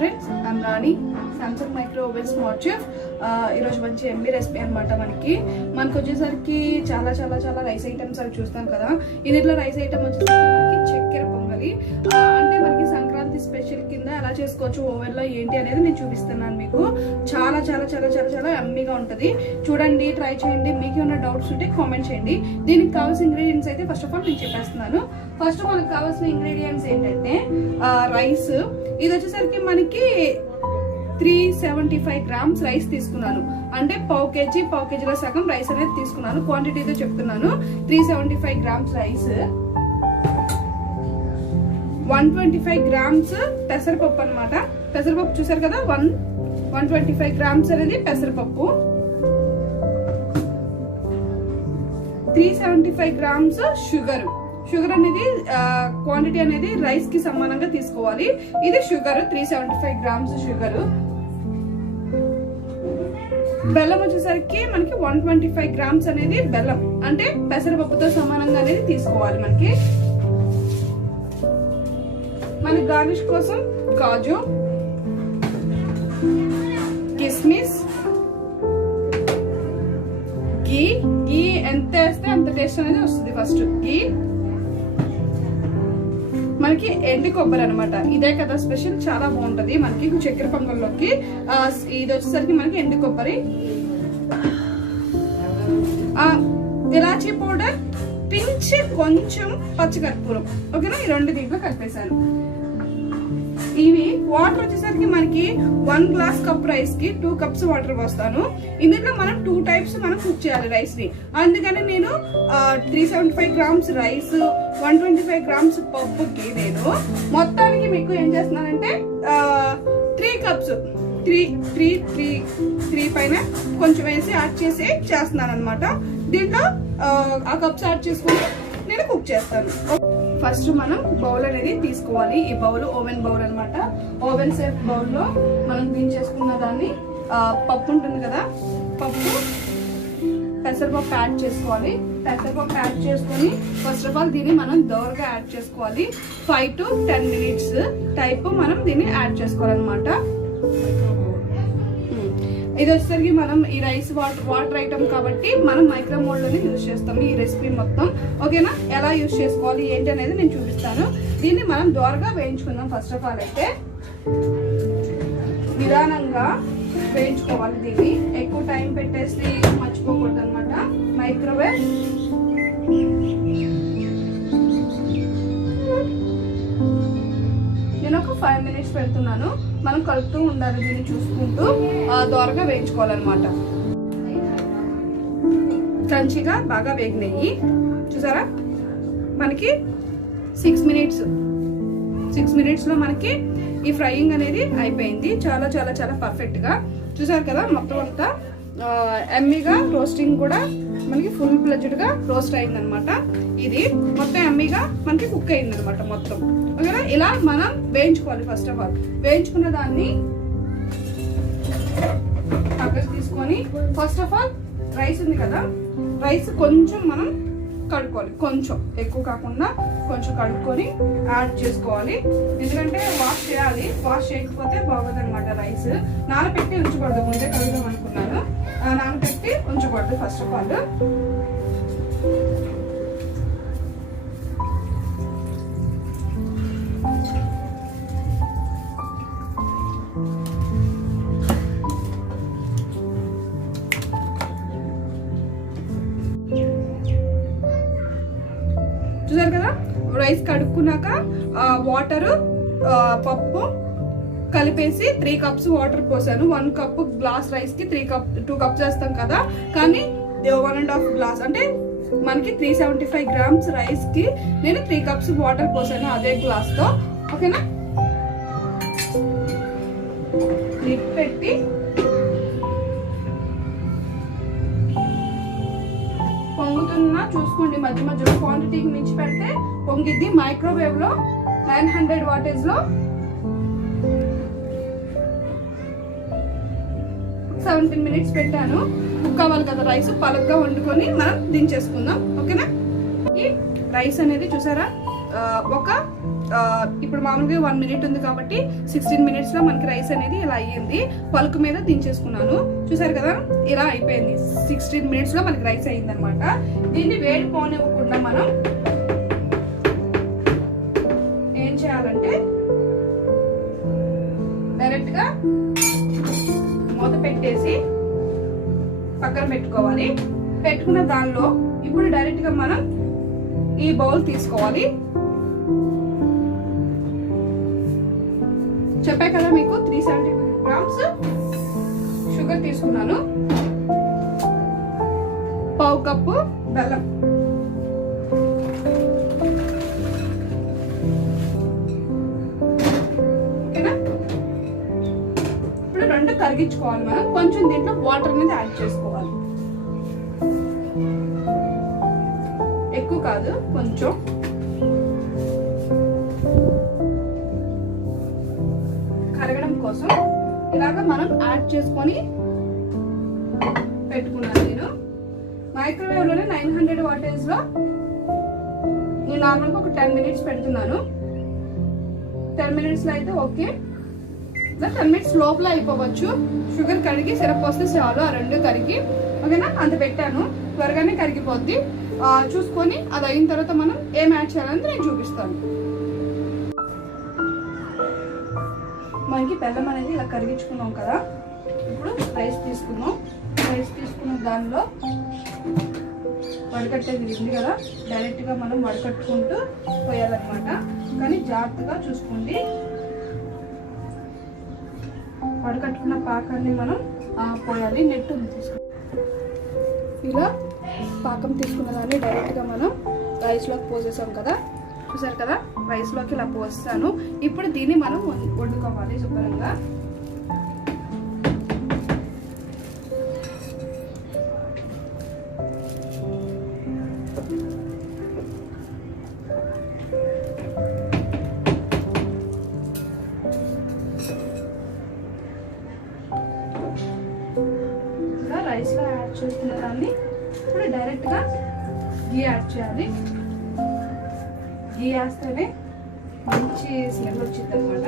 Friends, I'm Rani, Samsung micro oven smart chef. ఈరోజు మంచి MB recipe అనమాట. మనకు వచ్చేసరికి చాలా చాలా చాలా రైస్ ఐటమ్స్ అవి చూస్తాం కదా. ఇందులో రైస్ ఐటమ్ వచ్చేసరికి మనకి చక్కెర పొంగలి. అంటే మనకి సంక్రాంతి స్పెషల్ కింద ఎలా చేసుకోవచ్చు ఓవెన్లో ఏంటి అనేది నేను చూపిస్తున్నాను మీకు. చాలా చాలా చాలా చాలా చాలా ఎమ్మీగా ఉంటుంది. చూడండి, ట్రై చేయండి. మీకు ఏమైనా డౌట్స్ ఉంటే కామెంట్ చేయండి. దీనికి కావాల్సిన ఇంగ్రీడియంట్స్ అయితే ఫస్ట్ ఆఫ్ ఆల్ నేను చెప్పేస్తున్నాను. ఫస్ట్ మనకు కావాల్సిన ఇంగ్రీడియంట్స్ ఏంటంటే రైస్. ఇది వచ్చేసరికి మనకి 375 గ్రామ్స్ రైస్ తీసుకున్నాను. అంటే పావు కేజీలో సగం రైస్ అనేది తీసుకున్నాను. క్వాంటిటీతో చెప్తున్నాను. 375 గ్రామ్స్ రైస్, 125 గ్రామ్స్ పెసరపప్పు అనమాట. పెసరపప్పు చూసారు కదా, 125 గ్రామ్స్ అనేది పెసరపప్పు, 375 గ్రామ్స్ షుగర్ అనేది క్వాంటిటీ అనేది రైస్ కి సమానంగా తీసుకోవాలి. ఇది షుగర్, 375 గ్రామ్స్ షుగర్. బెల్లం వచ్చేసరికి మనకి 125 గ్రామ్స్ అనేది బెల్లం, అంటే పెసరపప్పుతో సమానంగా అనేది తీసుకోవాలి. మన గార్నిష్ కోసం కాజు, కిస్మిస్, గీ ఎంత వేస్తే అంత టేస్ట్ అనేది వస్తుంది. ఫస్ట్ గీ, మనకి ఎండు కొబ్బరి అనమాట. ఇదే కదా స్పెషల్, చాలా బాగుంటది మనకి చక్కెర పొంగల్లోకి. ఇది వచ్చేసరికి మనకి ఎండు కొబ్బరి, ఇలాచీ పౌడర్, పించ్ కొంచెం పచ్చికర్పూరం. ఓకేనా, ఈ రెండు దీంట్లో కలిపేశాను. ఇవి వాటర్ వచ్చేసరికి మనకి 1 గ్లాస్ కప్ రైస్ కి 2 కప్స్ వాటర్ పోస్తాను. ఇందులో మనం 2 టైప్స్ మనం కుక్ చేయాలి రైస్ ని. అందుకని నేను 375 గ్రామ్స్ రైస్, 125 గ్రామ్స్ పప్పుకి నేను మొత్తానికి మీకు ఏం చేస్తున్నానంటే 3 కప్స్ 3 పైన కొంచెం వేసి యాడ్ చేసి చేస్తున్నాను అనమాట. దీంట్లో ఆ కప్స్ యాడ్ చేసుకుని నేను కుక్ చేస్తాను. ఫస్ట్ మనం బౌల్ అనేది తీసుకోవాలి. ఈ బౌల్ ఓవెన్ బౌల్ అనమాట. ఓవెన్ సేఫ్ బౌల్ లో మనం క్లీన్ చేసుకున్న దాన్ని పప్పు ఉంటుంది కదా, పెసరపప్పు యాడ్ చేసుకోవాలి. పెసరపప్పు యాడ్ చేసుకొని ఫస్ట్ ఆఫ్ ఆల్ దీన్ని మనం దోరగా యాడ్ చేసుకోవాలి. 5 to 10 minutes టైప్ మనం దీన్ని యాడ్ చేసుకోవాలన్నమాట. ఇది వచ్చేసరికి మనం ఈ రైస్ వాటర్ ఐటమ్ కాబట్టి మనం మైక్రో మోడ్ లోనే యూజ్ చేస్తాము ఈ రెసిపీ మొత్తం. ఓకేనా, ఎలా యూజ్ చేసుకోవాలి ఏంటి అనేది నేను చూపిస్తాను. దీన్ని మనం దోరగా వేయించుకుందాం. ఫస్ట్ ఆఫ్ ఆల్ అయితే నిదానంగా వేయించుకోవాలి. దీన్ని ఎక్కువ టైం పెట్టేసి మర్చిపోకూడదు అనమాట. మైక్రోవేవ్ నేను ఒక 5 minutes పెడుతున్నాను. మనం కలుపుతూ ఉండాలి, దీన్ని చూసుకుంటూ దోరగా వేయించుకోవాలన్నమాట. క్రంచిగా బాగా వేగినాయి చూసారా. మనకి 6 minutes లో మనకి ఈ ఫ్రైయింగ్ అనేది అయిపోయింది. చాలా చాలా చాలా పర్ఫెక్ట్ గా చూసారు కదా. మొత్తం అంతా ఎమ్మీగా రోస్టింగ్ కూడా మనకి ఫుల్ ఫ్లెడ్జ్డ్ గా రోస్ట్ అయింది అనమాట. ఇది మొత్తం ఎమ్మీగా మనకి కుక్ అయింది అనమాట మొత్తం. ఓకేనా, ఇలా మనం వేయించుకోవాలి. ఫస్ట్ ఆఫ్ ఆల్ వేయించుకున్న దాన్ని పక్కకు తీసుకొని ఫస్ట్ ఆఫ్ ఆల్ రైస్ ఉంది కదా, రైస్ కొంచెం మనం కడుక్కోవాలి. కొంచెం ఎక్కువ కాకుండా కొంచెం కడుక్కొని యాడ్ చేసుకోవాలి. ఎందుకంటే వాష్ చేయాలి. వాష్ చేయకపోతే బాగోదు అనమాట. రైస్ నానబెట్టి ఉంచకూడదు. ముందే కడుగుదాం అనుకున్నాను, నానబెట్టి ఉంచకూడదు ఫస్ట్ ఆఫ్ ఆల్. చూసారు కదా, రైస్ కడుక్కున్నాక వాటర్, పప్పు కలిపేసి 3 కప్స్ వాటర్ పోసాను. 1 కప్ గ్లాస్ రైస్ కి 2 కప్స్ వేస్తాం కదా, కానీ 1.5 గ్లాస్ అంటే మనకి 375 గ్రామ్స్ రైస్ కి నేను 3 కప్స్ వాటర్ పోసాను అదే గ్లాస్ తో. ఓకేనా, లిడ్ పెట్టి పొంగుతున్నా చూసుకోండి. మధ్య మధ్యలో క్వాంటిటీకి మించి పెడితే పొంగిద్ది. మైక్రోవేవ్ లో 900 wattage లో 17 minutes పెట్టాను. కుక్ అవ్వాలి కదా రైస్. పలగ్గా వండుకొని మనం దించేసుకుందాం. ఓకేనా, ఈ రైస్ అనేది చూసారా ఇప్పుడు మామూలుగా 1 minute ఉంది కాబట్టి 16 minutes లో మనకి రైస్ అనేది ఇలా అయ్యింది. పలుకు మీద దించేసుకున్నాను. చూసారు కదా, ఇలా అయిపోయింది. 16 minutes లో మనకి రైస్ అయ్యింది అనమాట. దీన్ని వేడి పోనివ్వకుండా మనం ఏం చేయాలంటే డైరెక్ట్ గా మూత పెట్టేసి పక్కన పెట్టుకోవాలి. పెట్టుకున్న దానిలో ఇప్పుడు డైరెక్ట్ గా మనం ఈ బౌల్ తీసుకోవాలి. చెప్పా కదా మీకు 370 grams షుగర్ తీసుకున్నాను. 1/2 కప్పు బెల్లం, ఓకేనా. ఇప్పుడు రెండు కరిగించుకోవాలి. మనం కొంచెం దీంట్లో వాటర్ అనేది యాడ్ చేసుకోవాలి. ఎక్కువ కాదు, కొంచెం. కరగడం కోసం ఇలాగ మనం యాడ్ చేసుకొని పెట్టుకున్నాను. నేను మైక్రోవేవ్ లోనే 900 watts లో నేను నార్మల్గా ఒక 10 minutes పెడుతున్నాను. 10 minutes లో అయితే ఓకే. 10 minutes లోపల అయిపోవచ్చు. షుగర్ కరిగి సిరప్ వస్తే చాలు, ఆ రెండు కరిగి, ఓకేనా. అంత పెట్టాను, త్వరగానే కరిగిపోద్ది. చూసుకొని అది అయిన తర్వాత మనం ఏం యాడ్ చేయాలని నేను చూపిస్తాను. మనకి బెల్లం అనేది ఇలా కరిగించుకున్నాం కదా. ఇప్పుడు రైస్ తీసుకున్నాం. రైస్ తీసుకున్న దానిలో వడకట్టేది ఉంది కదా, డైరెక్ట్గా మనం వడకట్టుకుంటూ పోయాలన్నమాట. కానీ జాగ్రత్తగా చూసుకోండి. వడకట్టుకున్న పాకాన్ని మనం పోయాలి. నెట్ ఉంది తీసుకుని ఇలా పాకం తీసుకున్న దాన్ని డైరెక్ట్గా మనం రైస్లోకి పోసేసాం కదా. చూసారు కదా, రైస్లోకి ఇలా పోస్తాను. ఇప్పుడు దీన్ని మనం వండుకోవాలి శుభ్రంగా. ఇలా రైస్లో యాడ్ చేసుకున్న దాన్ని ఇప్పుడు డైరెక్ట్గా గీ యాడ్ చేయాలి. గీ వేస్తేనే మంచి స్మెల్ వచ్చింది అనమాట.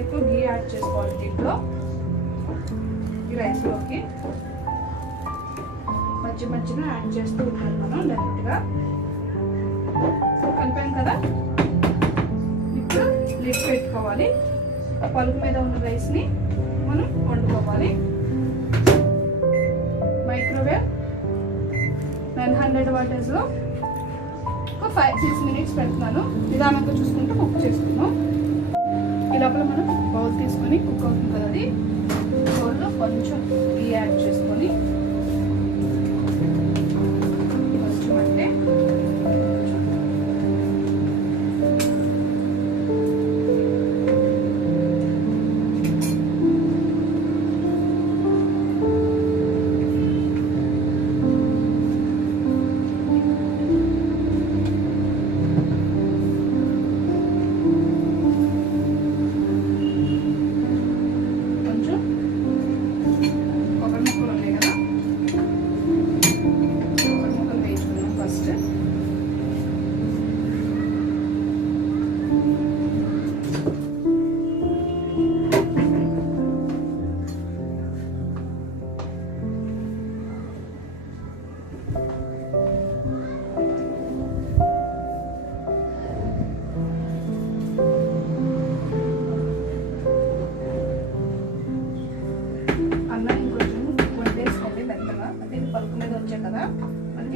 ఎక్కువ గీ యాడ్ చేసుకోవాలి దీంట్లో. ఈ రైస్లోకి మధ్యన యాడ్ చేస్తూ ఉంటాను మనం డైరెక్ట్గా. కలిపాం కదా, ఇప్పుడు లిడ్ పెట్టుకోవాలి. పలుకు మీద ఉన్న రైస్ని మనం వండుకోవాలి. మైక్రోవేవ్ 900 watts లో 5-6 minutes పెడుతున్నాను. నిదానంగా చూసుకుంటూ కుక్ చేసుకున్నాం. ఈ లోపల మనం బౌల్ తీసుకొని కుక్ అవుతుంది కదా, అది బౌల్లో కొంచెం గీ యాడ్ చేసుకొని కొంచెం అంటే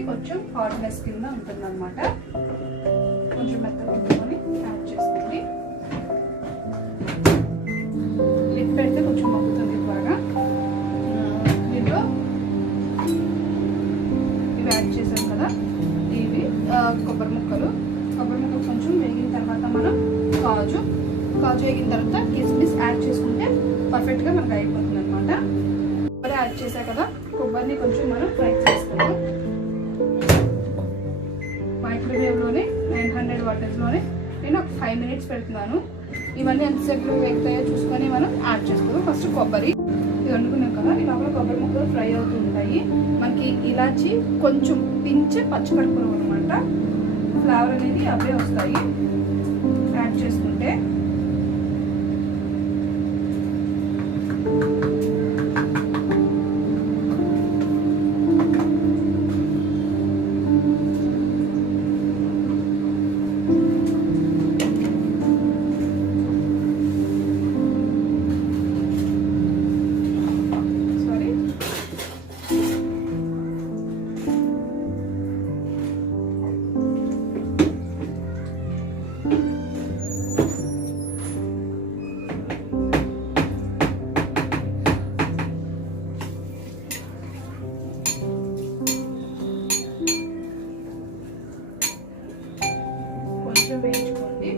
కొంచెం హార్డ్నెస్ కింద ఉంటుంది అనమాట. కొంచెం మెత్తగా ఉంచుకొని యాడ్ చేసుకోండి. లిడ్ పెడితే కొంచెం మగ్గుతుంది బాగా. దీంట్లో ఇవి యాడ్ చేసాం కదా, ఇవి కొబ్బరి ముక్కలు కొంచెం వేగిన తర్వాత మనం కాజు వేగిన తర్వాత కిస్మిస్ యాడ్ చేసుకుంటే పర్ఫెక్ట్గా మనకు అయిపోతుంది అనమాట. కొబ్బరి యాడ్ చేసా కదా, కొబ్బరిని కొంచెం మనం ఫ్రై చేసుకుందాం. మైక్రోవేవ్లోనే 900 watts లోనే నేను ఒక 5 minutes పెడుతున్నాను. ఇవన్నీ ఎంతసేపు వేగుతాయో చూసుకొని మనం యాడ్ చేసుకుందాం. ఫస్ట్ కొబ్బరి ఇది వండుకున్నాం కదా, ఈ లోపల కొబ్బరి ముక్కలు ఫ్రై అవుతూ ఉంటాయి. మనకి ఇలాచి కొంచెం పించే పచ్చికడుపురం అనమాట. ఫ్లేవర్ అనేది అవే వస్తాయి యాడ్ చేసుకుంటే. వేయించుకోండి.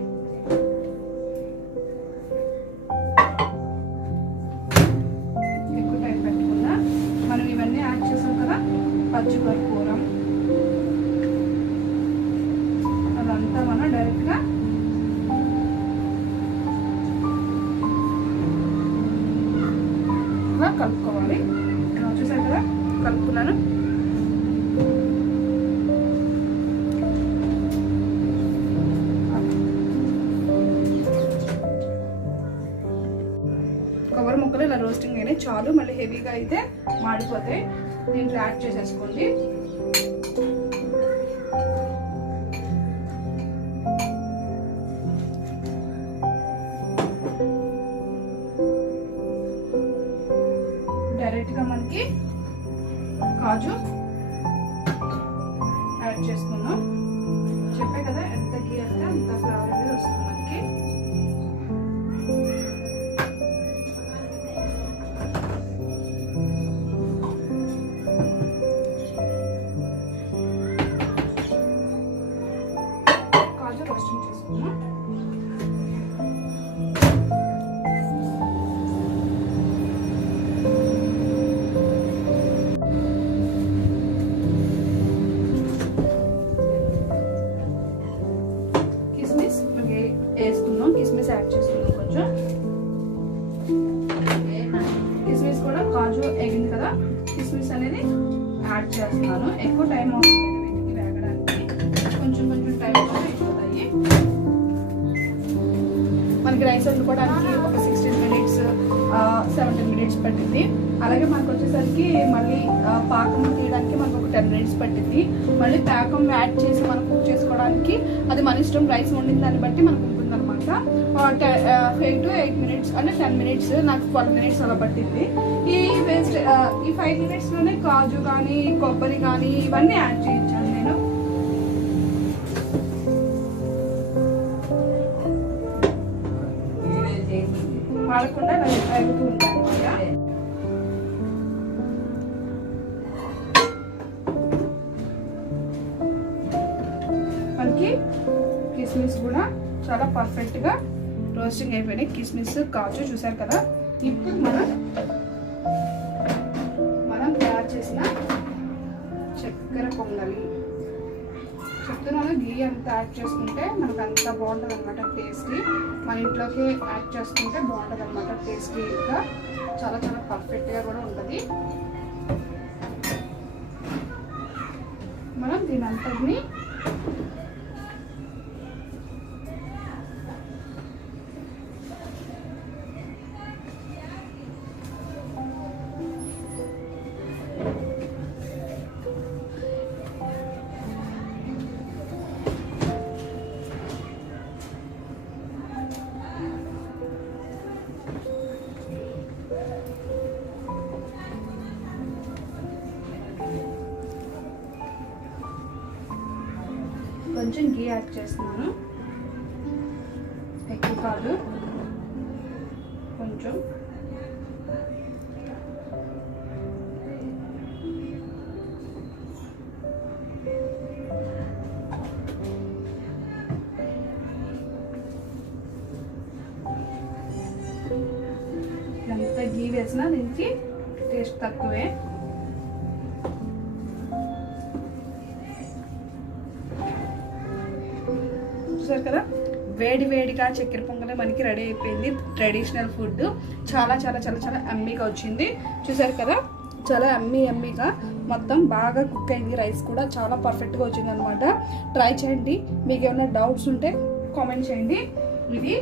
ఎక్కువ టైం పెట్టకుండా మనం ఇవన్నీ యాడ్ చేసాం కదా, పచ్చికర్పూరం అదంతా మనం డైరెక్ట్గా కలుపుకోవాలి. చూసారు కదా కలుపుకున్నాను. కొబ్బరి ముక్కలు ఇలా రోస్టింగ్ అయినాయి చాలు, మళ్ళీ హెవీగా అయితే మాడిపోతాయి. దీంట్లో యాడ్ చేసేసుకోండి. డైరెక్ట్గా మనకి కాజు యాడ్ చేసుకుందాం. చెప్పే కదా ఎంత గీ అంటే అంత ఫ్లేవర్ అనేది వస్తుంది మనకి. కాజు రోస్టింగ్ చేసుకుందాం. వేసుకుందాం. కిస్మిస్ యాడ్ చేసుకుందాం. కొంచెం కిస్మిస్ కూడా కాజు ఎగింది కదా, కిస్మిస్ అనేది యాడ్ చేస్తున్నాను. ఎక్కువ టైం అవుతుంది వీటికి వేగడానికి, కొంచెం కొంచెం టైం అయిపోతాయి. మనకి రైస్ వండుకోవడానికి ఒక 16 minutes 17 minutes పట్టింది. అలాగే మనకు వచ్చేసరికి మళ్ళీ పాకం తీయడానికి మనకు ఒక 10 minutes పట్టింది. మళ్ళీ పాకం యాడ్ చేసి మనం కుక్ చేసుకోవడానికి అది మన ఇష్టం. రైస్ వండిన దాన్ని బట్టి మనకు ఉంటుందన్నమాట. 5 to 8 minutes అంటే 10 minutes, నాకు 12 minutes అలా పట్టింది. ఈ 5 minutes లోనే కాజు కానీ కొబ్బరి కానీ ఇవన్నీ యాడ్ చేయించాను నేను. వాడకుండా వేగుతూ ఉంటాను అనమాట. మనకి కిస్మిస్ కూడా చాలా పర్ఫెక్ట్గా రోస్టింగ్ అయిపోయినాయి. కిస్మిస్ కాజు చూసారు కదా. ఇప్పుడు మనం తయారు చేసిన చక్కెర పొంగలి చెప్తున్నాను. గీ అంతా యాడ్ చేసుకుంటే మనకు అంత బాగుంటుంది అనమాట టేస్టీ. మన ఇంట్లోకి యాడ్ చేసుకుంటే బాగుంటుంది అనమాట టేస్టీ. ఇంకా చాలా చాలా పర్ఫెక్ట్గా కూడా ఉంటుంది. మనం దీని అంతటిని కొంచెం గీ యాడ్ చేస్తున్నాను. ఎక్కువ కాదు, కొంచెం. ఎంత గీ వేసినా దీనికి టేస్ట్ తక్కువే. చూసారు కదా, వేడి వేడిగా చక్కెర పొంగలి మనకి రెడీ అయిపోయింది. ట్రెడిషనల్ ఫుడ్ చాలా చాలా చాలా చాలా అమ్మీగా వచ్చింది. చూసారు కదా, చాలా ఎమ్మీగా మొత్తం బాగా కుక్ అయింది. రైస్ కూడా చాలా పర్ఫెక్ట్గా వచ్చింది అనమాట. ట్రై చేయండి. మీకు ఏమైనా డౌట్స్ ఉంటే కామెంట్ చేయండి. ఇది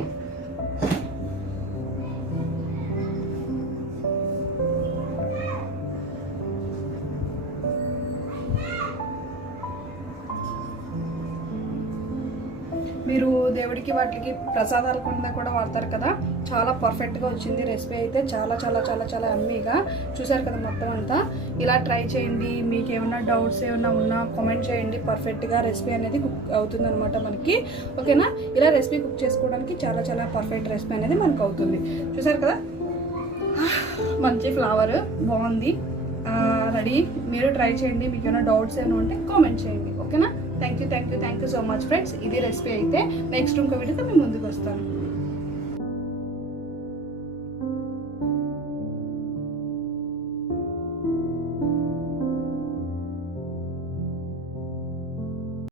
మీరు దేవుడికి వాటికి ప్రసాదాల కింద కూడా వాడతారు కదా, చాలా పర్ఫెక్ట్గా వచ్చింది రెసిపీ అయితే. చాలా చాలా చాలా చాలా అమ్మీగా చూసారు కదా మొత్తం అంతా. ఇలా ట్రై చేయండి. మీకు ఏమైనా డౌట్స్ ఏమైనా ఉన్నా కామెంట్ చేయండి. పర్ఫెక్ట్గా రెసిపీ అనేది కుక్ అవుతుంది అనమాట మనకి. ఓకేనా? ఇలా రెసిపీ కుక్ చేసుకోవడానికి చాలా చాలా పర్ఫెక్ట్ రెసిపీ అనేది మనకు అవుతుంది. చూసారు కదా, మంచి ఫ్లేవర్ బాగుంది. రెడీ. మీరు ట్రై చేయండి. మీకు ఏమైనా డౌట్స్ ఏమైనా ఉంటే కామెంట్ చేయండి. ఓకేనా? Thank you so much friends. ఇది రెసిపీ అయితే. నెక్స్ట్ ఇంకో వీడియోతో మేము ముందుకు వస్తాను.